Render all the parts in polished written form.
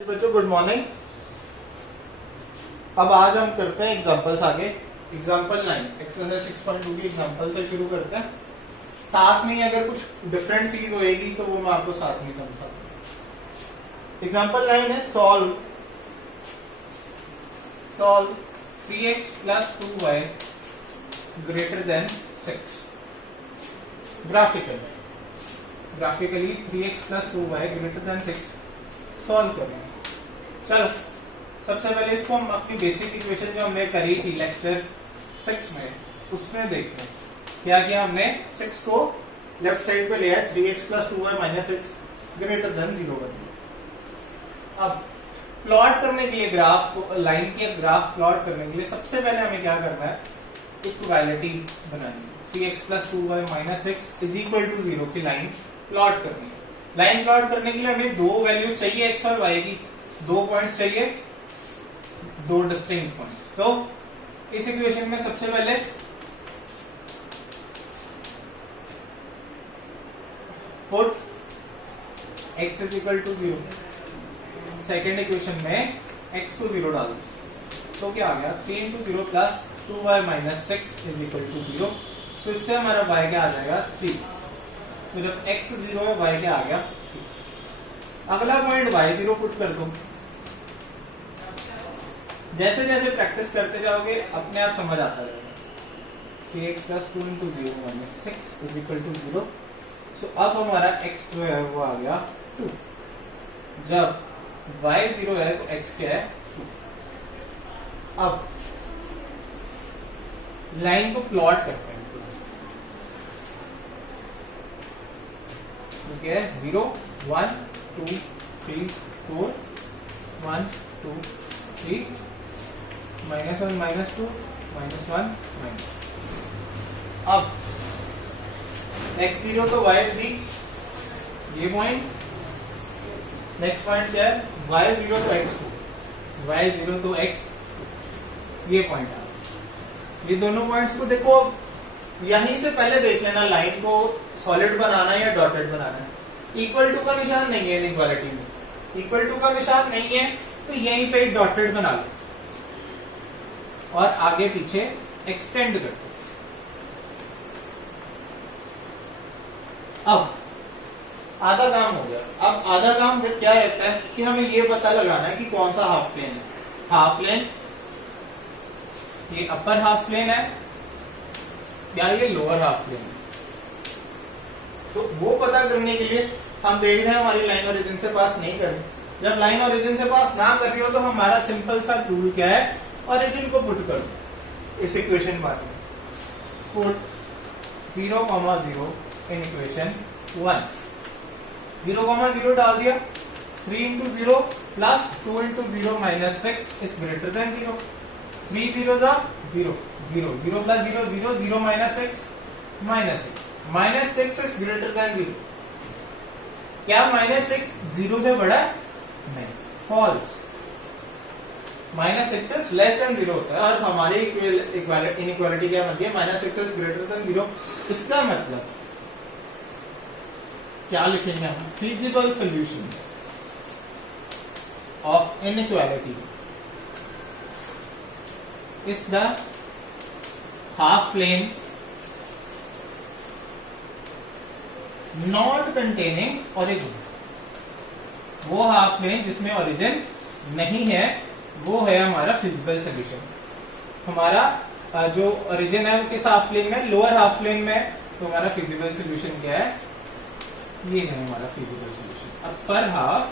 बच्चों good morning. अब आज हम करते हैं एग्जांपल्स आगे। एग्जांपल 9 एक्सरसाइज 6.2 की एग्जांपल से शुरू करते हैं। साथ में अगर कुछ डिफरेंट चीज होएगी तो वो मैं आपको साथ में समझाता हूँ। एग्जांपल 9 है solve 3x plus 2y greater than 6। Graphically 3x plus 2y greater than 6 solve करेंगे। चलो सबसे पहले इसको हम अपनी बेसिक इक्वेशन जो हमने करी थी लेक्चर 6 में उसमें देखते हैं क्या किया हमने। 6 को लेफ्ट साइड पे लिया है, 3x plus 2y minus 6 greater than 0 कर दिया। अब प्लॉट करने के लिए ग्राफ को, लाइन के ग्राफ प्लॉट करने के लिए सबसे पहले हमें क्या करना है, इक्वालिटी बनानी है। 3x plus 2y minus 6 is equal to 0 की लाइन प्लॉट करनी है। लाइन प्लॉट करने के लिए हमें दो वैल्यूज चाहिए x और y की, दो पॉइंट्स चाहिए, दो डिस्टिंक्ट पॉइंट्स। तो इस इक्वेशन में सबसे पहले put x is equal to 0, second equation में x को 0 डाल दो तो क्या आ गया 3 into 0 plus 2y minus 6 is equal to 0। तो इससे हमारा y क्या आ जाएगा 3। तो जब x 0 है y क्या आ गया 3। अगला पॉइंट y0 पुट कर दो। जैसे जैसे प्रैक्टिस करते जाओगे अपने आप समझ आता जाएगा। 3x plus 2 into 0 minus 6 is equal to 0। सो अब हमारा x जो है वो आ गया 2। जब y 0 है तो x क्या है 2। अब लाइन को प्लॉट करते हैं। क्या है 0 1 2 3 4 1 2 3 -1 -2 -1 -। अब x0 तो y3 ये पॉइंट, नेक्स्ट पॉइंट क्या है y0 तो x2, y0 तो x ये पॉइंट आ। ये दोनों पॉइंट्स को देखो, यहीं से पहले देख लेना लाइन को सॉलिड बनाना है या डॉटेड बनाना है। इक्वल टू का निशान नहीं है इनइक्वालिटी में, इक्वल टू का निशान नहीं है तो यहीं पे डॉटेड बना लो और आगे पीछे एक्सटेंड कर दो। अब आधा काम हो गया। अब आधा काम फिर क्या रहता है कि हमें ये पता लगाना है कि कौन सा हाफ प्लेन है। हाफ प्लेन ये अपर हाफ प्लेन है या ये लोअर हाफ प्लेन है। तो वो पता करने के लिए हम देख रहे हैं हमारी लाइन ओरिजिन से पास नहीं कर रही। जब लाइन ओरिजिन से पास ना कर रही हो तो हमारा सिंपल सा रूल क्या है, ओरिजिन को पुट कर दो इस इक्वेशन में। Put 0, 0 in equation 1। 0, 0 डाल दिया। 3 into 0 plus 2 into 0 minus 6 is greater than 0। 3 zeros are 0 0 0 plus 0 0 0 minus 6 minus 6 minus 6 is greater than 0। क्या minus 6 0 से बड़ा है? नहीं, false। minus 6 is less than 0 होता है और हमारी इनइक्वालिटी क्या बनती है minus 6 is greater than 0। इसका मतलब क्या लिखेंगे हम, feasible solution of inequality is the half plane not containing origin। वो हाफ प्लेन जिसमें ओरिजिन नहीं है वो है हमारा फिजिबल सोल्यूशन। हमारा जो ओरिजिन है वो किस हाफ प्लेन में, लोअर हाफ प्लेन में। तो हमारा फिजिबल सोल्यूशन क्या है, ये है हमारा feasible solution upper half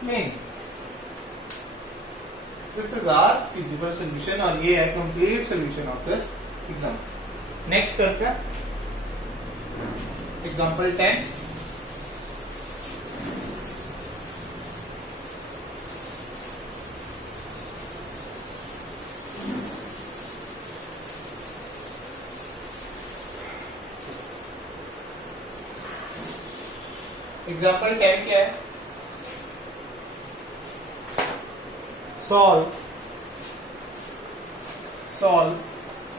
plane. This is our feasible solution और ये है complete solution of this example. Next करते हैं एग्जाम्पल 10। एग्जाम्पल 10 क्या है, solve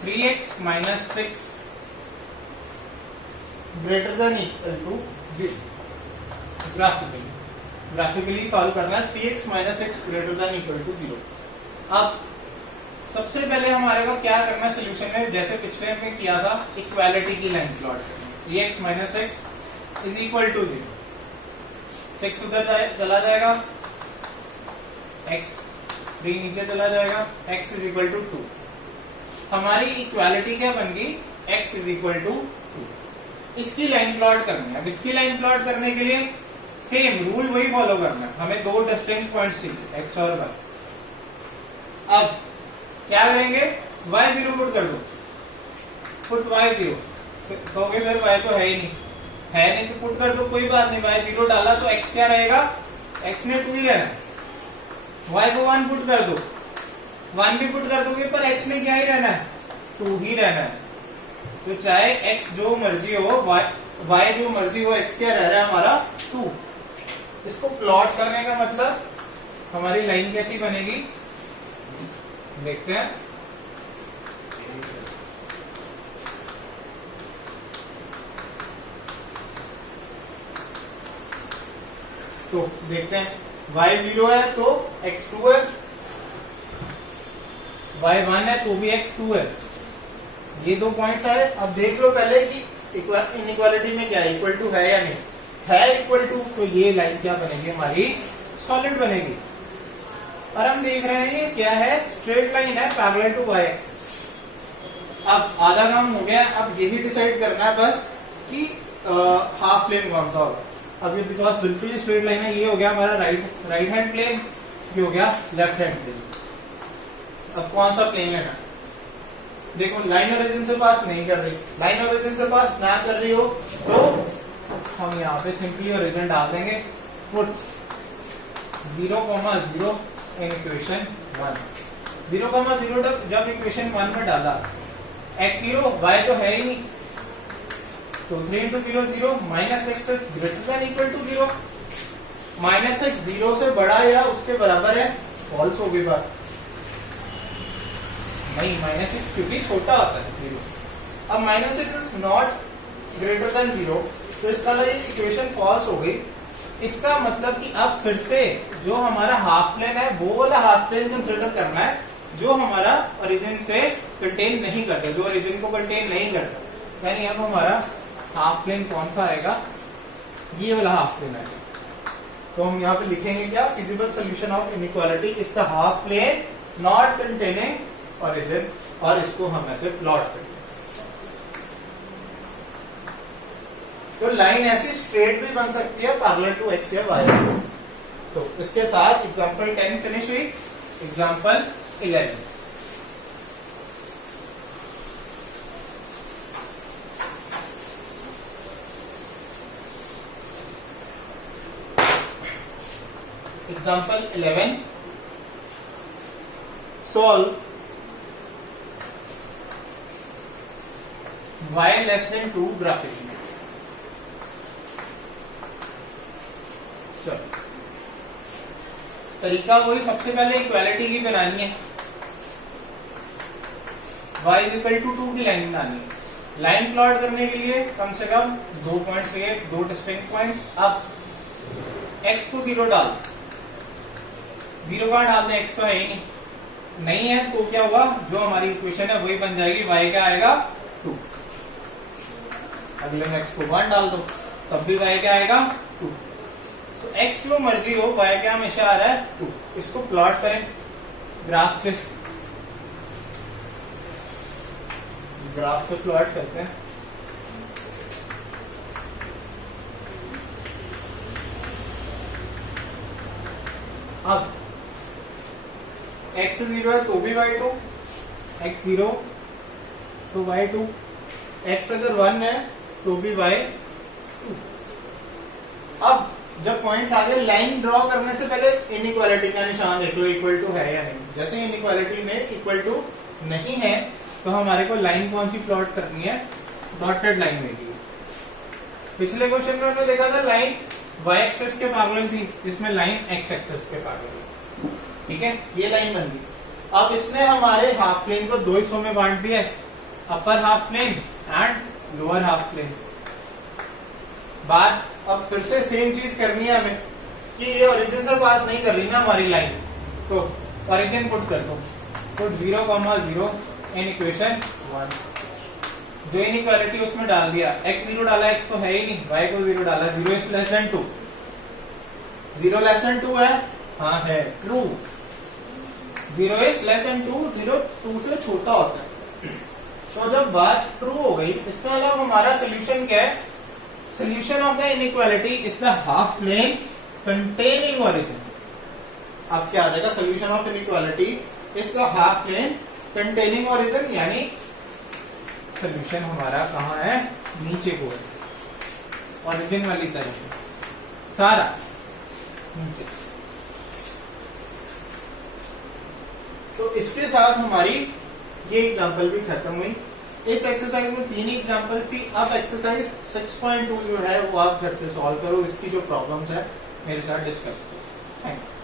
3x minus 6 greater than equal to 0 graphically. Graphically solve करना है 3x minus x greater than equal to 0। अब सबसे पहले हमारे को क्या करना है सोल्यूशन में, जैसे पिछले में किया था, इक्वालिटी की लाइन प्लॉट करनी है। 3x minus x is equal to 0, 6 उधर चला जाएगा, x 3 नीचे चला जाएगा, x इज इक्वल टू 2। हमारी इक्वालिटी क्या बन गई, x इज इक्वल टू 2। इसकी लाइन प्लॉट करनी है। अब इसकी लाइन प्लॉट करने के लिए सेम रूल वही फॉलो करना है, हमें दो डिस्टिंक्ट पॉइंट्स चाहिए, x और y। अब क्या करेंगे, y0 पुट कर दो, पुट y0। कहोगे सर y तो है ही नहीं, तो पुट कर दो, कोई बात नहीं, y0 डाला तो x क्या रहेगा, x ने 2 ही रहना है। y को 1 पुट कर दो, 1 भी पुट कर दोगे पर x ने क्या ही रहना है, 2 ही रहना है। तो चाहे x जो मर्जी हो, y जो मर्जी हो, x क्या रह रहा है हमारा 2। इसको प्लॉट करने का मतलब हमारी लाइन कैसी बनेगी देखते हैं। तो देखते हैं, y0 है तो x2 है, y1 है तो भी x2 है। ये दो पॉइंट्स आए। अब देख लो पहले कि इनइक्वालिटी में क्या है, इक्वल टू है या नहीं है, इक्वल टू, तो ये लाइन क्या बनेगी हमारी, सॉलिड बनेगी। और हम देख रहे हैं ये क्या है, स्ट्रेट लाइन है पैरेलल टू y एक्सिस। अब आधा काम हो गया, अब यही डिसाइड करना है बस कि हाफ प्लेन कौन सा होगा। अब ये बिकॉज बिल्कुल स्ट्रेट लाइन है, ये हो गया हमारा राइट हैंड प्लेन, ये हो गया लेफ्ट हैंड प्लेन। अब कौन सा प्लेन है, देखो लाइन ओरिजिन से पास नहीं कर रही, लाइन ओरिजिन से पास ना कर रही हो तो हम यहाँ पे सिंपली ओरिजिन डाल देंगे, पुट 0,0 इन इक्वेशन 1। 0,0 जब इक्वेशन 1 में डाला, x0 y तो है ही नहीं, तो 3 into 0 0 minus x is greater than equal to 0। Minus x 0 से बड़ा या उसके बराबर है, फॉल्स हो गई बात, नहीं माइनस एक्स क्योंकि छोटा होता है 0 से। अब minus x is not greater than 0, तो इसका ये इक्वेशन फॉल्स हो गई। इसका मतलब कि अब फिर से जो हमारा हाफ प्लेन है वो वाला हाफ प्लेन कंसिडर करना है जो हमारा ओरिजिन से कंटेन नहीं करता, जो ओरिजिन को कंटेन नहीं करता। यानी अब हमारा हाफ प्लेन कौन सा आएगा, ये वाला हाफ प्लेन आएगा। तो हम यहाँ पे लिखेंगे क्या, feasible solution of inequality is the half plane not containing origin, और इसको हम ऐसे प्लॉट करेंगे। तो लाइन ऐसी स्ट्रेट भी बन सकती है पैरेलल टू एक्स या वाई एक्सिस। तो इसके साथ एग्जांपल 10 फिनिश हुई। Example 11, example 11, solve y less than 2 graphically. चलो तरीका वही, सबसे पहले इक्वालिटी की बनानी है, y इज इक्वल टू 2 की लाइन बनानी है। लाइन प्लॉट करने के लिए कम से कम 2 पॉइंट्स चाहिए, 2 डिस्टिंक्ट पॉइंट्स। अब x को 0 डाल, 0 कहां डाल दें, x तो है ही नहीं है, तो क्या हुआ, जो हमारी इक्वेशन है वही बन जाएगी, y क्या आएगा 2। अगले में x को 1 डाल दो, तब भी y क्या आएगा 2। तो x जो मर्जी हो, y क्या हमेशा आ रहा है 2। इसको प्लॉट करें ग्राफ पे, ग्राफ पे प्लॉट करते हैं। अब x 0 है तो भी y2, x 0 तो y2, x अगर 1 है तो भी y2। अब जब पॉइंट्स आगे, लाइन ड्रॉ करने से पहले इनइक्वालिटी का निशान देख लो, इक्वल टू है या नहीं। जैसे इनइक्वालिटी में इक्वल टू नहीं है तो हमारे को लाइन कौन सी प्लॉट करनी है, डॉटेड लाइन लेगी। पिछले क्वेश्चन में हमने देखा था लाइन y एक्सेस के पैरेलल थी, इसमें लाइन x एक्सेस के पैरेलल। ठीक है, ये लाइन बन गई। अब इसने हमारे हाफ प्लेन को दो हिस्सों में बांट दिया, upper half plane and lower half plane. बात अब फिर से सेम चीज करनी है हमें कि ये ओरिजिन से पास नहीं कर रही ना हमारी लाइन, तो ओरिजिन पुट कर दो, पुट 0,0 इन इक्वेशन 1। जो इनइक्वालिटी उसमें डाल दिया, x 0 डाला, x तो है ही नहीं, y को 0 डाला, 0 is less than 2, 0 less than 2 है, हाँ है, ट्रू। 0 इज लेस देन 2, 0 2 से छोटा होता है। तो जब बात ट्रू हो गई, इसका मतलब हमारा सोल्यूशन क्या है? Solution of the inequality is the half plane containing origin. अब क्या आ जाएगा? Solution of inequality is the half plane containing origin, यानी सोल्यूशन हमारा कहाँ है? नीचे को है, ओरिजिन वाली तरफ, सारा नीचे। तो इसके साथ हमारी ये एग्जांपल भी खत्म हुई। इस एक्सरसाइज में 3 एग्जांपल थी। अब एक्सरसाइज 6.2 जो है वो आप घर से सॉल्व करो, इसकी जो प्रॉब्लम्स है मेरे साथ डिस्कस करो। Thank you.